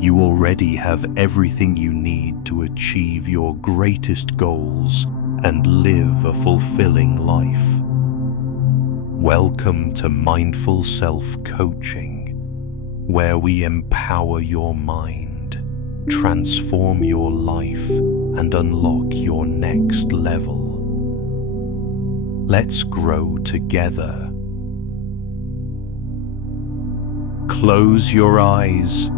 You already have everything you need to achieve your greatest goals and live a fulfilling life. Welcome to Mindful Self-Coaching, where we empower your mind, transform your life, and unlock your next level. Let's grow together. Close your eyes,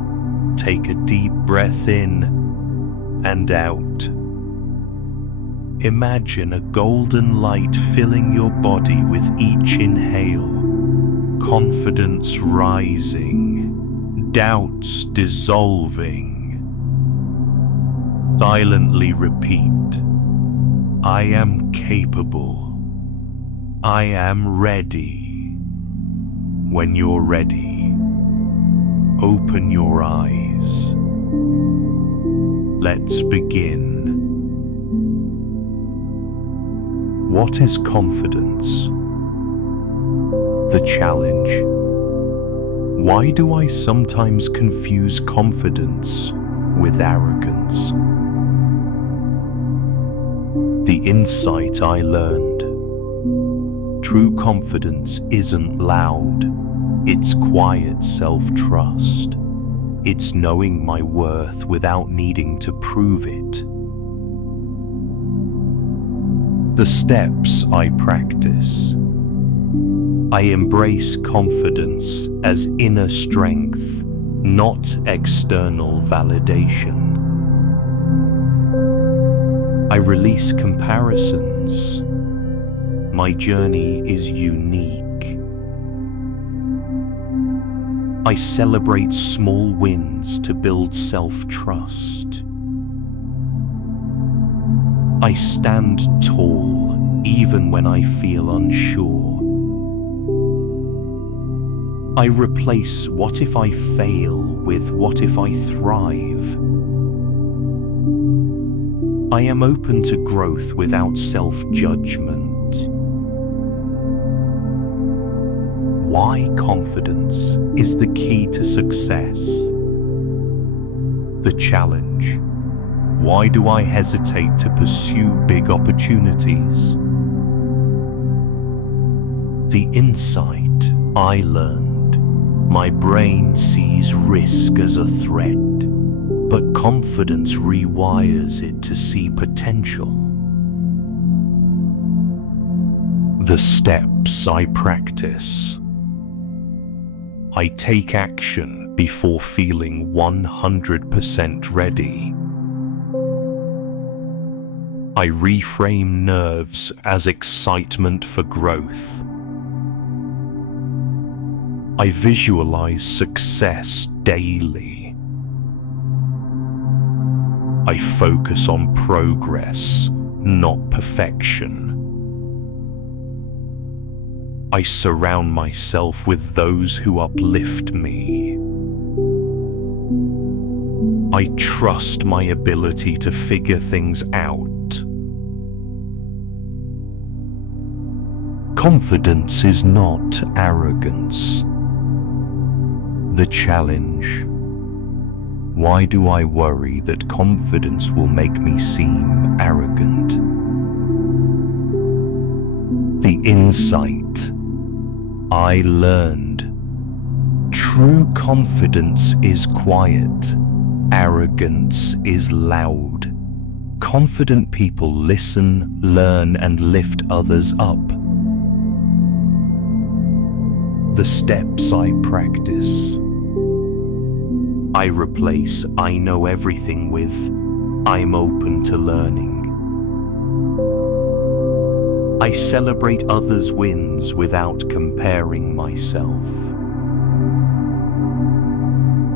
take a deep breath in and out. Imagine a golden light filling your body with each inhale, confidence rising, doubts dissolving. Silently repeat, I am capable. I am ready. When you're ready, open your eyes. Let's begin. What is confidence? The challenge. Why do I sometimes confuse confidence with arrogance? The insight I learned. True confidence isn't loud. It's quiet self-trust. It's knowing my worth without needing to prove it. The steps I practice. I embrace confidence as inner strength, not external validation. I release comparisons. My journey is unique. I celebrate small wins to build self-trust. I stand tall even when I feel unsure. I replace what if I fail with what if I thrive. I am open to growth without self-judgment. Why confidence is the key to success? The challenge. Why do I hesitate to pursue big opportunities? The insight I learned. My brain sees risk as a threat, but confidence rewires it to see potential. The steps I practice. I take action before feeling 100% ready. I reframe nerves as excitement for growth. I visualize success daily. I focus on progress, not perfection. I surround myself with those who uplift me. I trust my ability to figure things out. Confidence is not arrogance. The challenge. Why do I worry that confidence will make me seem arrogant? The insight I learned. True confidence is quiet. Arrogance is loud. Confident people listen, learn, and lift others up. The steps I practice. I replace I know everything with I'm open to learning. I celebrate others' wins without comparing myself.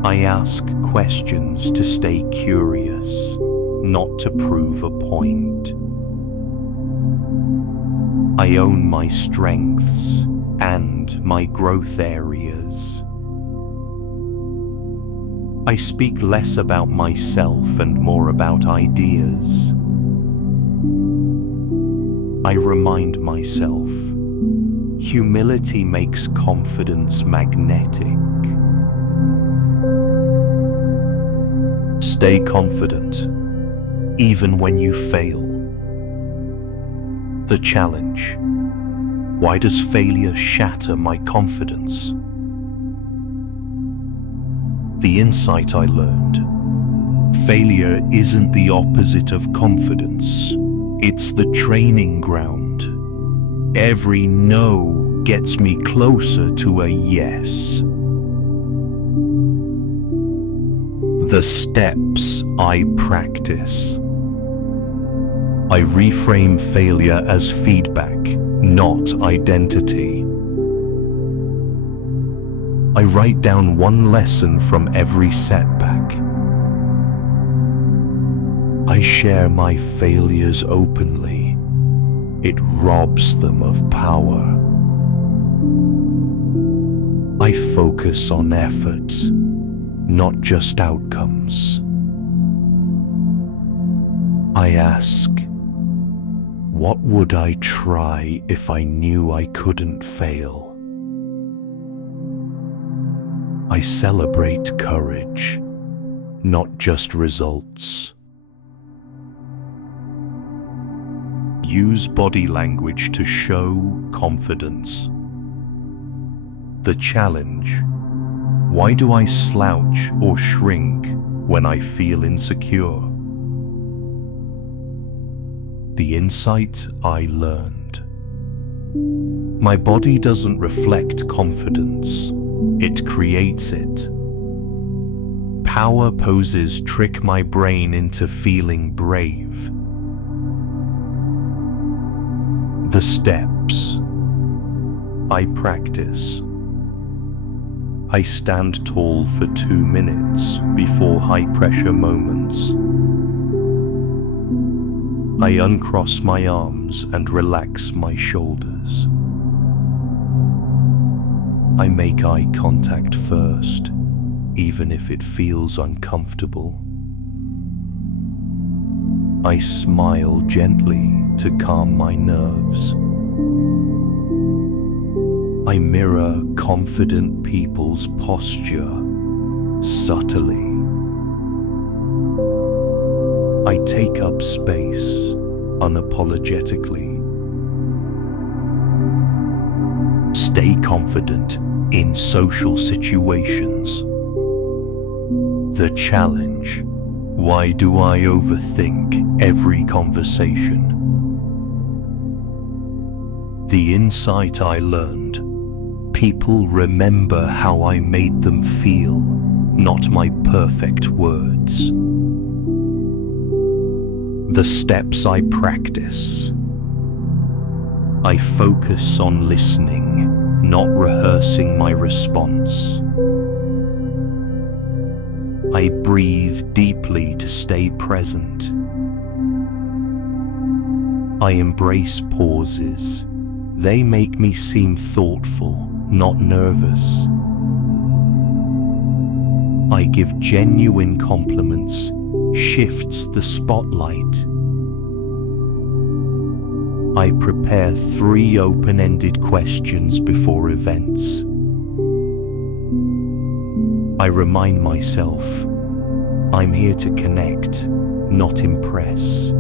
I ask questions to stay curious, not to prove a point. I own my strengths and my growth areas. I speak less about myself and more about ideas. I remind myself, humility makes confidence magnetic. stay confident, even when you fail? The challenge. Why does failure shatter my confidence? The insight I learned. Failure isn't the opposite of confidence. It's the training ground. Every no gets me closer to a yes. The steps I practice. I reframe failure as feedback, not identity. I write down one lesson from every setback. I share my failures openly. It robs them of power. I focus on effort, not just outcomes. I ask, what would I try if I knew I couldn't fail? I celebrate courage, not just results. Use body language to show confidence. The challenge. Why do I slouch or shrink when I feel insecure? The insight I learned. My body doesn't reflect confidence, it creates it. Power poses trick my brain into feeling brave. The steps I practice. I stand tall for 2 minutes before high-pressure moments. I uncross my arms and relax my shoulders. I make eye contact first, even if it feels uncomfortable. I smile gently to calm my nerves. I mirror confident people's posture subtly. I take up space unapologetically. Stay confident in social situations. The challenge. Why do I overthink every conversation? The insight I learned. People remember how I made them feel, not my perfect words. The steps I practice. I focus on listening, not rehearsing my response. I breathe deeply to stay present. I embrace pauses. They make me seem thoughtful, not nervous. I give genuine compliments, shifts the spotlight. I prepare 3 open-ended questions before events. I remind myself, I'm here to connect, not impress.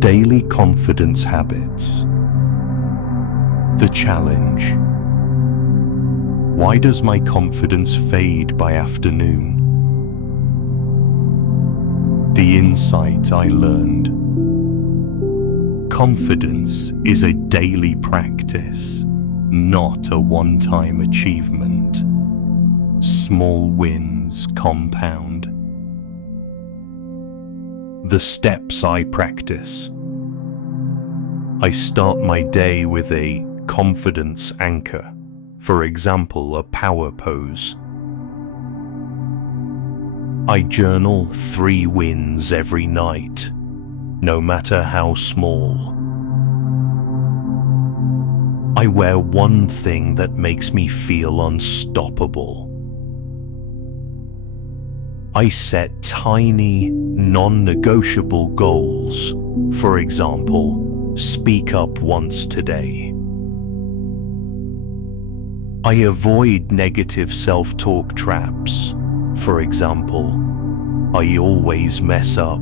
Daily confidence habits. The challenge. Why does my confidence fade by afternoon? The insight I learned. Confidence is a daily practice, not a one-time achievement. Small wins compound. The steps I practice. I start my day with a confidence anchor, for example, a power pose. I journal 3 wins every night, no matter how small. I wear one thing that makes me feel unstoppable. I set tiny, non-negotiable goals. For example, speak up once today. I avoid negative self-talk traps. For example, I always mess up.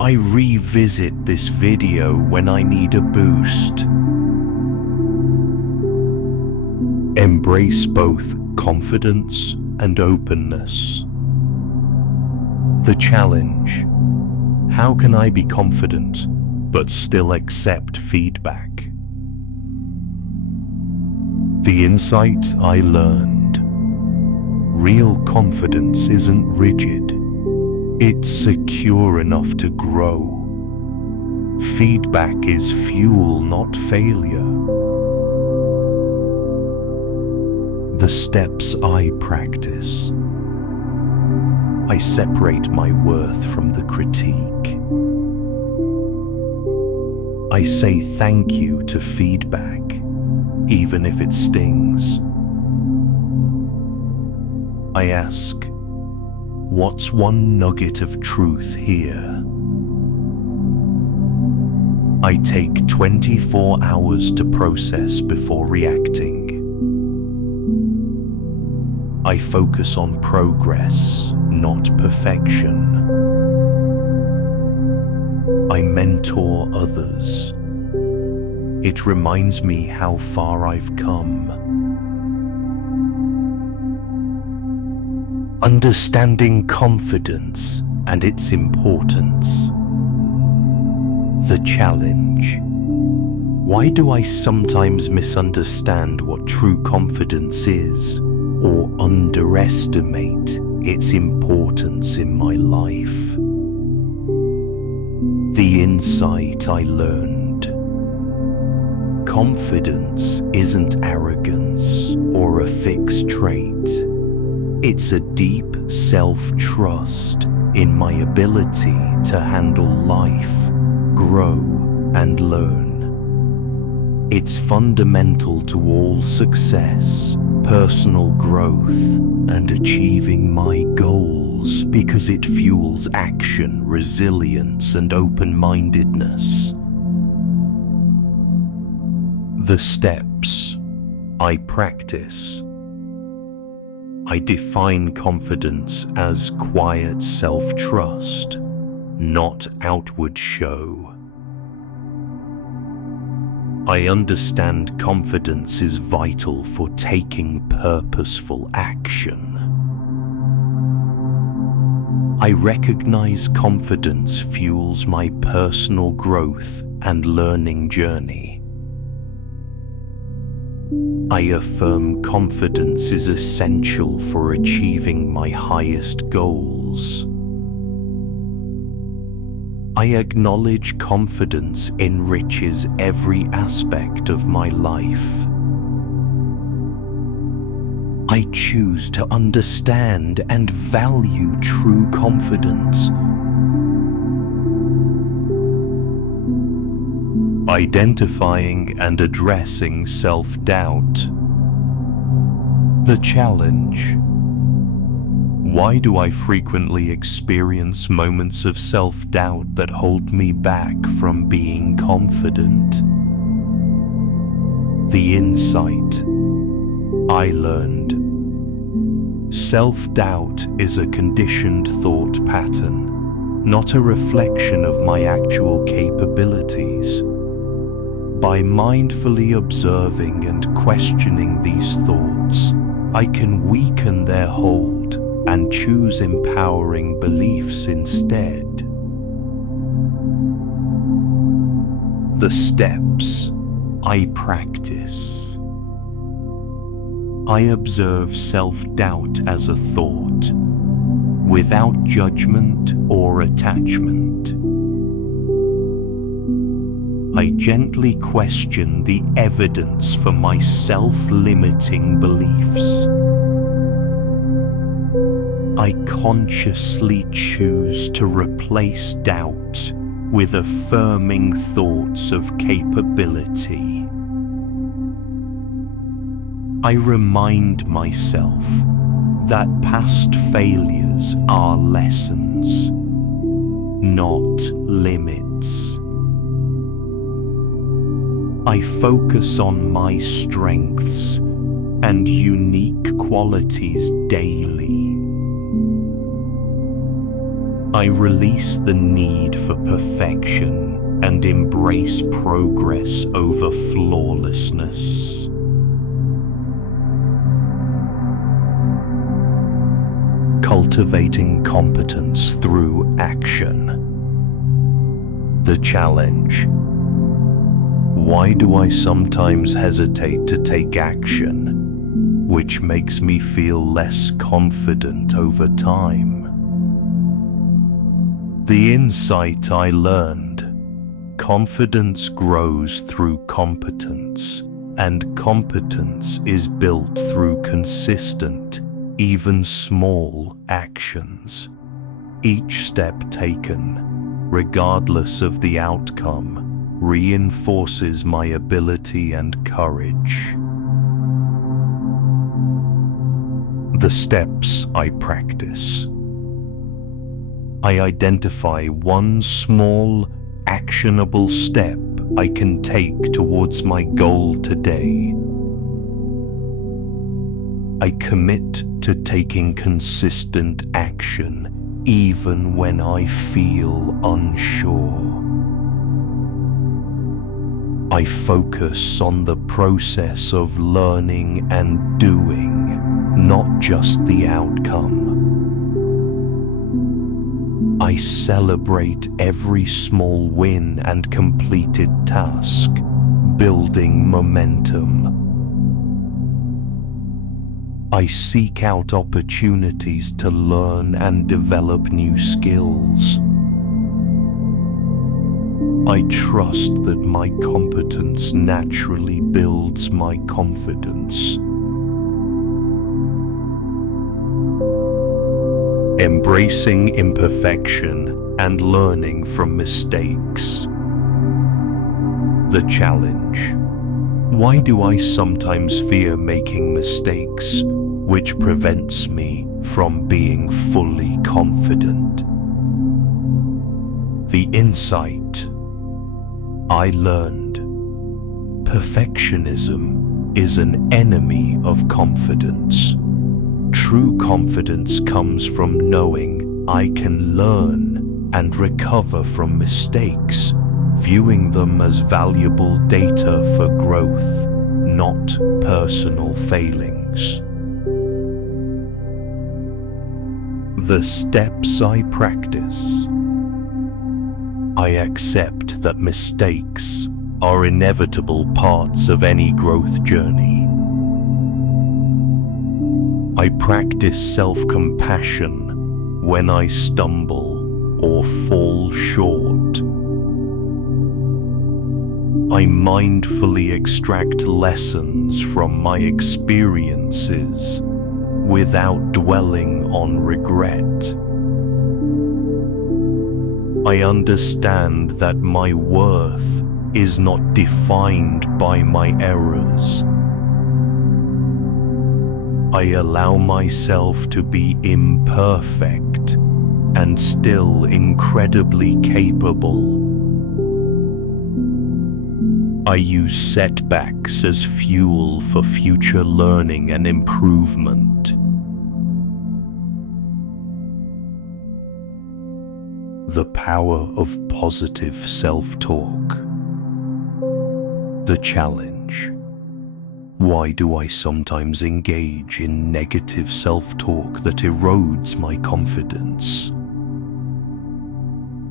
I revisit this video when I need a boost. Embrace both confidence and openness. The challenge: how can I be confident but still accept feedback? The insight I learned: real confidence isn't rigid. It's secure enough to grow. Feedback is fuel, not failure. The steps I practice: I separate my worth from the critique. I say thank you to feedback, even if it stings. I ask, what's one nugget of truth here? I take 24 hours to process before reacting. I focus on progress, not perfection. I mentor others. It reminds me how far I've come. Understanding confidence and its importance. The challenge: why do I sometimes misunderstand what true confidence is, or underestimate its importance in my life? The insight I learned: confidence isn't arrogance or a fixed trait. It's a deep self-trust in my ability to handle life, grow, and learn. It's fundamental to all success, personal growth, and achieving my goals because it fuels action, resilience, and open-mindedness. The steps I practice: I define confidence as quiet self-trust, not outward show. I understand confidence is vital for taking purposeful action. I recognize confidence fuels my personal growth and learning journey. I affirm confidence is essential for achieving my highest goals. I acknowledge confidence enriches every aspect of my life. I choose to understand and value true confidence. Identifying and addressing self-doubt. The challenge: why do I frequently experience moments of self-doubt that hold me back from being confident? The insight I learned: self-doubt is a conditioned thought pattern, not a reflection of my actual capabilities. By mindfully observing and questioning these thoughts, I can weaken their hold and choose empowering beliefs instead. The steps I practice: I observe self-doubt as a thought, without judgment or attachment. I gently question the evidence for my self-limiting beliefs. I consciously choose to replace doubt with affirming thoughts of capability. I remind myself that past failures are lessons, not limits. I focus on my strengths and unique qualities daily. I release the need for perfection and embrace progress over flawlessness. Cultivating competence through action. The challenge. Why do I sometimes hesitate to take action, which makes me feel less confident over time? The insight I learned. Confidence grows through competence, and competence is built through consistent, even small actions. Each step taken, regardless of the outcome, reinforces my ability and courage. The steps I practice. I identify one small, actionable step I can take towards my goal today. I commit to taking consistent action even when I feel unsure. I focus on the process of learning and doing, not just the outcome. I celebrate every small win and completed task, building momentum. I seek out opportunities to learn and develop new skills. I trust that my competence naturally builds my confidence. Embracing imperfection and learning from mistakes. The challenge. Why do I sometimes fear making mistakes, which prevents me from being fully confident? The insight I learned. Perfectionism is an enemy of confidence. True confidence comes from knowing I can learn and recover from mistakes, viewing them as valuable data for growth, not personal failings. The steps I practice. I accept that mistakes are inevitable parts of any growth journey. I practice self-compassion when I stumble or fall short. I mindfully extract lessons from my experiences without dwelling on regret. I understand that my worth is not defined by my errors. I allow myself to be imperfect and still incredibly capable. I use setbacks as fuel for future learning and improvement. The power of positive self-talk. The challenge. Why do I sometimes engage in negative self-talk that erodes my confidence?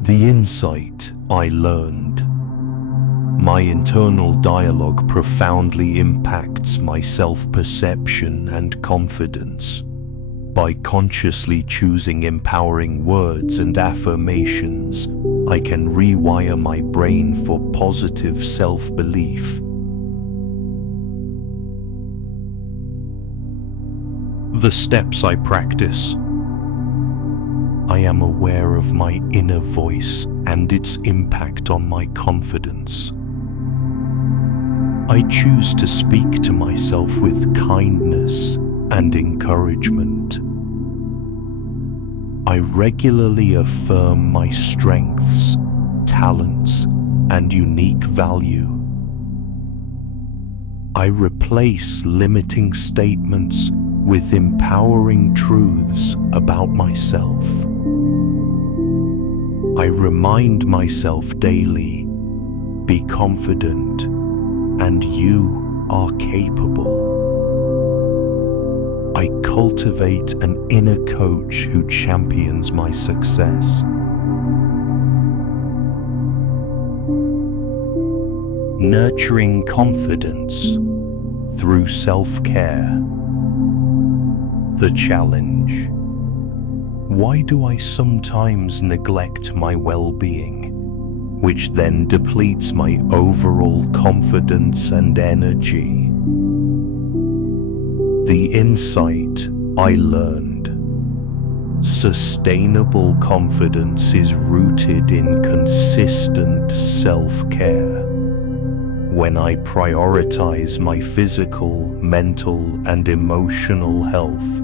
The insight I learned. My internal dialogue profoundly impacts my self-perception and confidence. By consciously choosing empowering words and affirmations, I can rewire my brain for positive self-belief. The steps I practice. I am aware of my inner voice and its impact on my confidence. I choose to speak to myself with kindness and encouragement. I regularly affirm my strengths, talents, and unique value. I replace limiting statements with empowering truths about myself. I remind myself daily, be confident, and you are capable. I cultivate an inner coach who champions my success. Nurturing confidence through self-care. The challenge. Why do I sometimes neglect my well-being, which then depletes my overall confidence and energy? The insight I learned. Sustainable confidence is rooted in consistent self-care. When I prioritize my physical, mental, and emotional health,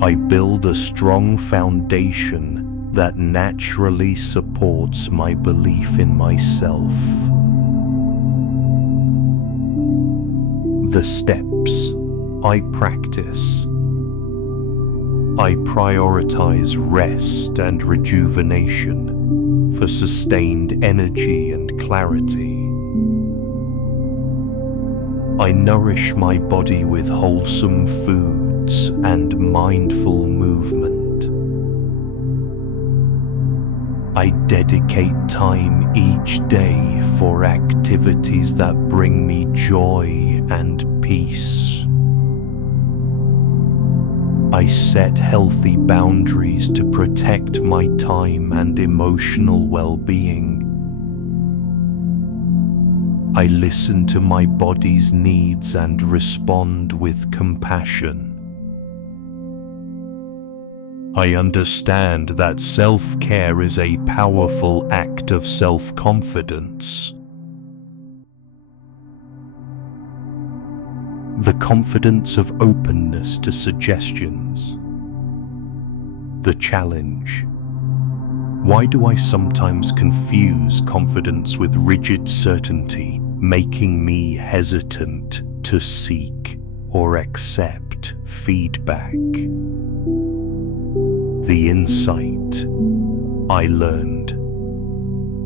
I build a strong foundation that naturally supports my belief in myself. The steps I practice. I prioritize rest and rejuvenation for sustained energy and clarity. I nourish my body with wholesome foods and mindful movement. I dedicate time each day for activities that bring me joy and peace. I set healthy boundaries to protect my time and emotional well-being. I listen to my body's needs and respond with compassion. I understand that self-care is a powerful act of self-confidence. The confidence of openness to suggestions. The challenge. Why do I sometimes confuse confidence with rigid certainty, making me hesitant to seek or accept feedback? The insight I learned.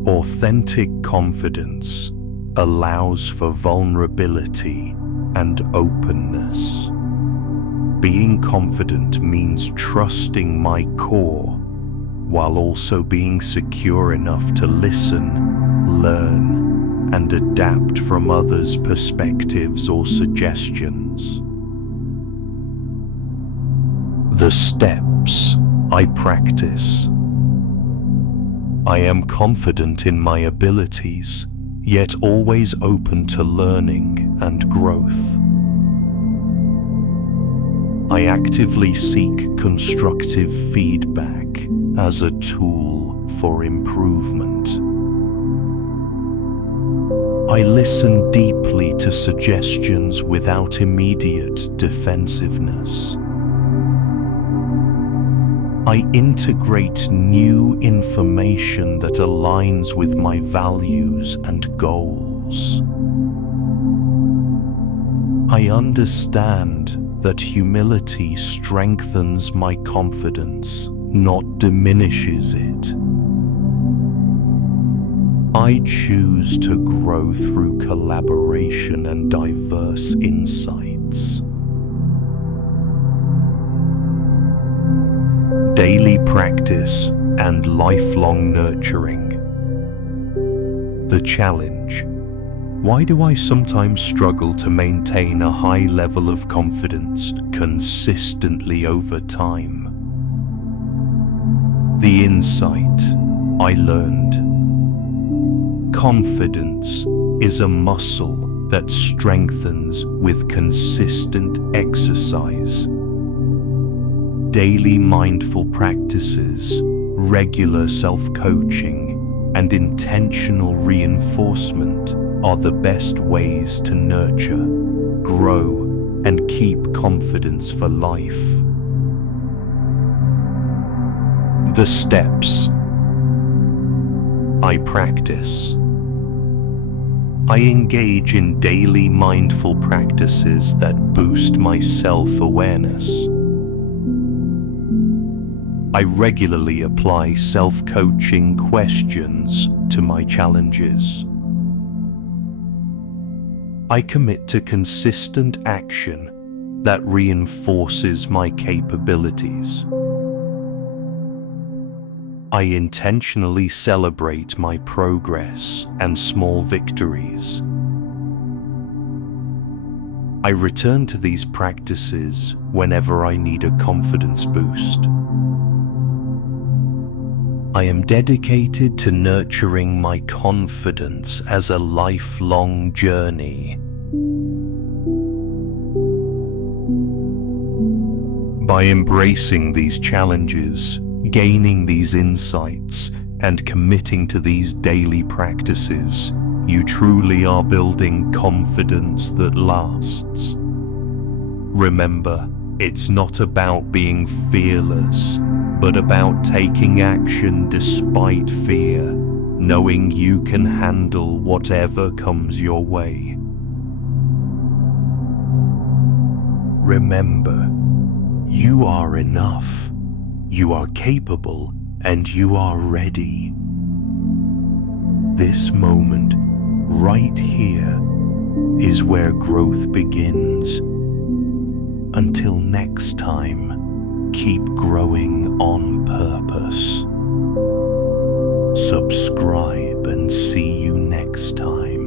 Authentic confidence allows for vulnerability and openness. Being confident means trusting my core, while also being secure enough to listen, learn, and adapt from others' perspectives or suggestions. The steps I practice. I am confident in my abilities, yet always open to learning and growth. I actively seek constructive feedback as a tool for improvement. I listen deeply to suggestions without immediate defensiveness. I integrate new information that aligns with my values and goals. I understand that humility strengthens my confidence, not diminishes it. I choose to grow through collaboration and diverse insights. Daily practice and lifelong nurturing. The challenge. Why do I sometimes struggle to maintain a high level of confidence consistently over time? The insight I learned. Confidence is a muscle that strengthens with consistent exercise. Daily mindful practices, regular self-coaching, and intentional reinforcement are the best ways to nurture, grow, and keep confidence for life. The steps I practice. I engage in daily mindful practices that boost my self-awareness. I regularly apply self-coaching questions to my challenges. I commit to consistent action that reinforces my capabilities. I intentionally celebrate my progress and small victories. I return to these practices whenever I need a confidence boost. I am dedicated to nurturing my confidence as a lifelong journey. By embracing these challenges, gaining these insights, and committing to these daily practices, you truly are building confidence that lasts. Remember, it's not about being fearless, but about taking action despite fear, knowing you can handle whatever comes your way. Remember, you are enough. You are capable and you are ready. This moment, right here, is where growth begins. Until next time, keep growing on purpose. Subscribe and see you next time.